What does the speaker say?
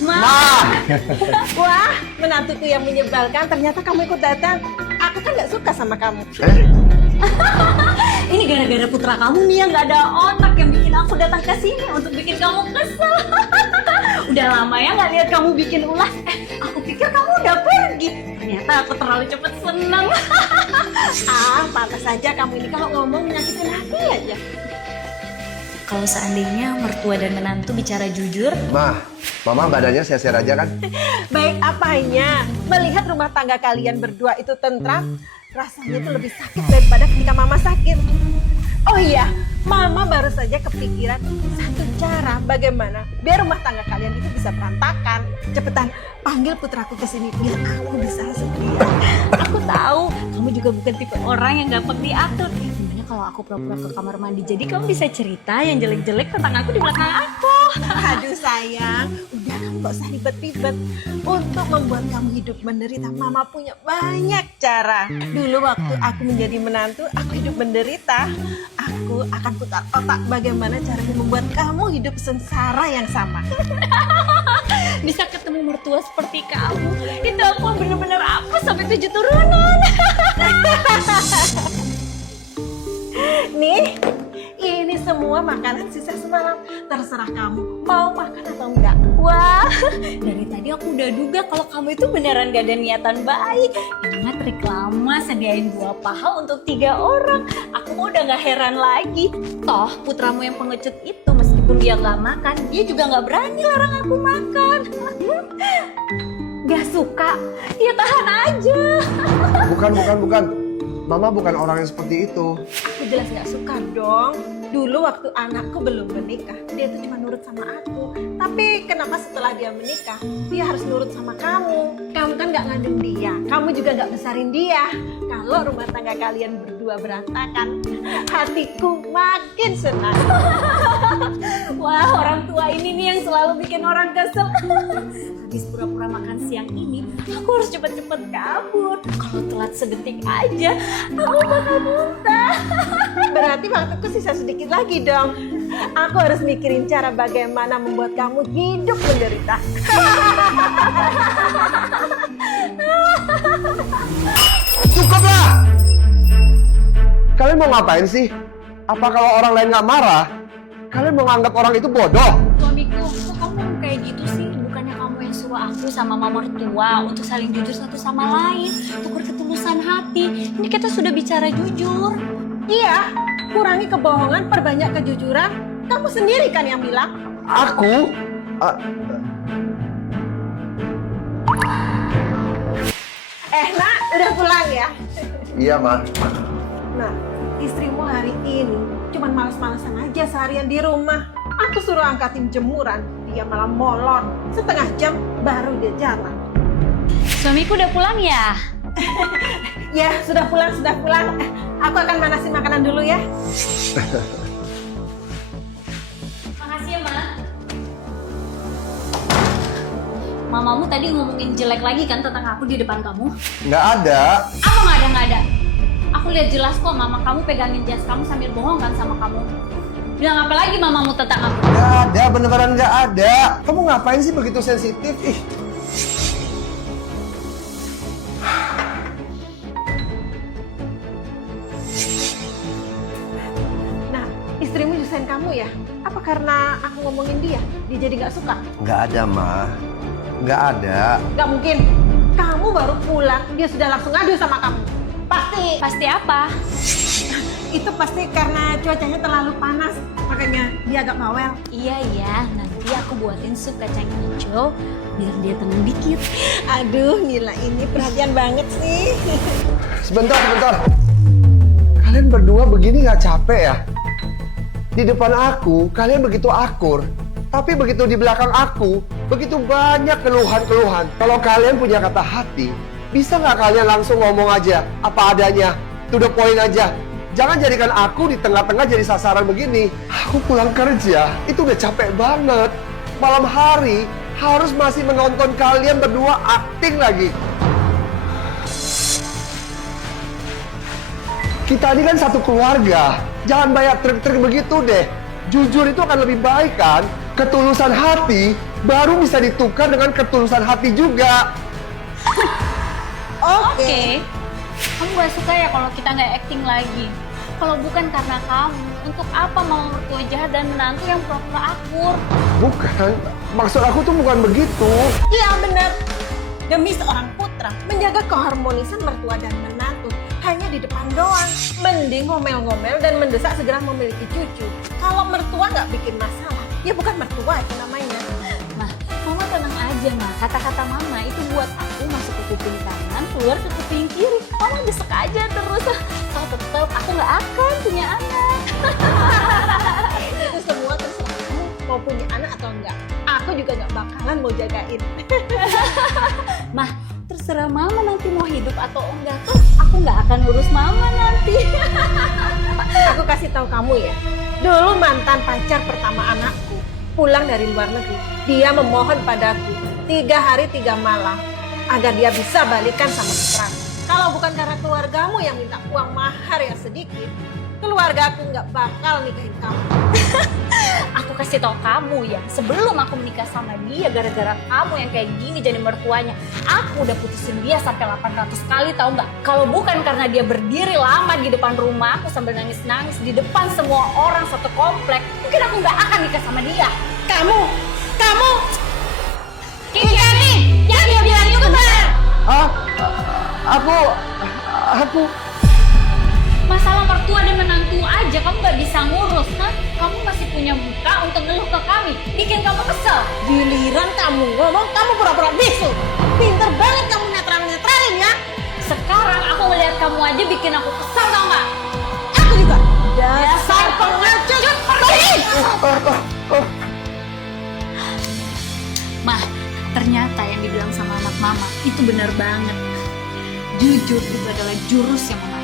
Ma! Wah, menantuku yang menyebalkan. Ternyata kamu ikut datang. Aku kan nggak suka sama kamu. Ini gara-gara putra kamu nih yang nggak ada otak yang bikin aku datang ke sini untuk bikin kamu kesel. Udah lama ya nggak lihat kamu bikin ulas. Aku pikir kamu udah pergi. Ternyata aku terlalu cepet seneng. Pantas saja kamu ini kalau ngomong menyakitin hati aja. Kalau seandainya mertua dan menantu bicara jujur, Mama badannya sehat-sehat aja kan? Baik apanya, melihat rumah tangga kalian berdua itu tentram, rasanya itu lebih sakit daripada ketika mama sakit. Oh iya, mama baru saja kepikiran satu cara bagaimana biar rumah tangga kalian itu bisa berantakan. Cepetan, panggil putraku ke sini biar aku bisa setia. aku tahu kamu juga bukan tipe orang yang gampang diatur. Gimana kalau aku pura-pura ke kamar mandi, jadi kamu bisa cerita yang jelek-jelek tentang aku di belakang aku. Aduh sayang, udah kamu gak usah ribet-ribet. Untuk membuat kamu hidup menderita, mama punya banyak cara. Dulu waktu aku menjadi menantu, aku hidup menderita. Aku akan putar otak bagaimana caranya membuat kamu hidup sengsara yang sama. Bisa ketemu mertua seperti kamu, itu aku bener-bener apa sampai 7 turunan. Nih, ini semua makanan sisa semalam. Terserah kamu, mau makan atau enggak. Wah, dari tadi aku udah duga kalau kamu itu beneran gak ada niatan baik. Ingat reklama sediain buah paha untuk 3 orang. Aku mau udah gak heran lagi. Toh putramu yang pengecut itu meskipun dia gak makan, dia juga gak berani larang aku makan. Gak suka, ya tahan aja. Bukan. Mama bukan orang yang seperti itu. Aku jelas gak suka dong. Dulu waktu anakku belum menikah, dia tuh cuma nurut sama aku. Tapi kenapa setelah dia menikah, dia harus nurut sama kamu? Kamu kan gak ngandung dia, kamu juga gak besarin dia. Kalau rumah tangga kalian berdua berantakan, hatiku makin senang. Wah, orang tua ini nih yang selalu bikin orang kesel. Habis pura-pura makan siang ini, aku harus cepet-cepet kabur. Kalau telat sedetik aja, aku bakal muntah. Berarti waktuku sisa sedikit lagi dong. Aku harus mikirin cara bagaimana membuat kamu hidup menderita. Cukuplah! Kalian mau ngapain sih? Apa kalau orang lain nggak marah, kalian mau nganggap orang itu bodoh? Suamiku, kok kamu kayak gitu sih? Bukannya kamu yang suruh aku sama mama mertua untuk saling jujur satu sama lain, tukar ketulusan hati. Ini kita sudah bicara jujur. Iya, kurangi kebohongan, perbanyak kejujuran. Kamu sendiri kan yang bilang. Aku? Nak, udah pulang ya? Iya, Ma. Nah, istrimu hari ini cuman males-malesan aja seharian di rumah. Aku suruh angkatin jemuran, dia malah molor. Setengah jam baru dia jalan. Suamiku udah pulang ya? Ya, sudah pulang. Aku akan manasin makanan dulu ya. Makasih ya, Ma. Mamamu tadi ngomongin jelek lagi kan tentang aku di depan kamu? Nggak ada. Apa nggak ada? Aku lihat jelas kok mama kamu pegangin jas kamu sambil bohong kan sama kamu. Bilang apa lagi mamamu tentang aku? Nggak ada, beneran nggak ada. Kamu ngapain sih begitu sensitif? Ih. Nah, istrimu nyusahin kamu ya? Apa karena aku ngomongin dia jadi nggak suka? Nggak ada, Ma. Nggak ada. Nggak mungkin. Kamu baru pulang, dia sudah langsung ngadu sama kamu. Pasti apa? Itu pasti karena cuacanya terlalu panas, makanya dia agak bawel. Iya, nanti aku buatin sup kacang hijau biar dia tenang dikit. Aduh, Nila ini perhatian banget sih. Sebentar. Kalian berdua begini nggak capek ya? Di depan aku, kalian begitu akur. Tapi begitu di belakang aku, begitu banyak keluhan-keluhan. Kalau kalian punya kata hati, bisa nggak kalian langsung ngomong aja apa adanya, to the point aja. Jangan jadikan aku di tengah-tengah jadi sasaran begini. Aku pulang kerja, itu udah capek banget. Malam hari, harus masih menonton kalian berdua acting lagi. Kita ini kan satu keluarga. Jangan banyak trik-trik begitu deh. Jujur itu akan lebih baik kan? Ketulusan hati baru bisa ditukar dengan ketulusan hati juga. Oke. Kamu gak suka ya kalau kita nggak acting lagi? Kalau bukan karena kamu, untuk apa mau mertua jahat dan menantu yang pura-pura akur? Bukan, maksud aku tuh bukan begitu. Iya benar. Demi seorang putra, menjaga keharmonisan mertua dan menantu hanya di depan doang. Mending ngomel-ngomel dan mendesak segera memiliki cucu. Kalau mertua nggak bikin masalah, ya bukan mertua itu namanya. Mah, mama tenang aja mah. Kata-kata mama itu buat aku masuk ke kuping kanan, keluar ke kuping kiri. Mama desek aja terus. Kalau tetap aku nggak akan punya anak. Itu semua terserah kamu mau punya anak atau enggak. Aku juga nggak bakalan mau jagain. Mah, terserah mama nanti mau hidup atau enggak tuh. Aku nggak akan urus mama nanti. Aku kasih tahu kamu ya. Dulu mantan pacar pertama anakku pulang dari luar negeri. Dia memohon padaku 3 hari 3 malam agar dia bisa balikan sama putraku. Kalau bukan karena keluargamu yang minta uang mahar yang sedikit, keluarga aku nggak bakal nikahin kamu. Aku kasih tau kamu ya, sebelum aku menikah sama dia gara-gara kamu yang kayak gini jadi mertuanya, aku udah putusin dia sampai 800 kali tahu nggak? Kalau bukan karena dia berdiri lama di depan rumah aku sambil nangis-nangis di depan semua orang satu komplek, mungkin aku nggak akan nikah sama dia. Kamu Kiki nih, yang dia bilang itu benar. Ah, aku Masalah mertua dan menantu aja kamu nggak bisa ngurus, kan? Kamu masih punya muka untuk ngeluh ke kami, bikin kamu kesel. giliran kamu ngomong, kamu pura-pura bisu. Pinter banget kamu netralin ya. Sekarang aku ngeliat kamu aja bikin aku kesel tau nggak? Aku juga. Dasar pengecut. Pergi. Mah, ternyata yang dibilang sama anak mama itu benar banget. Jujur itu adalah jurus yang mama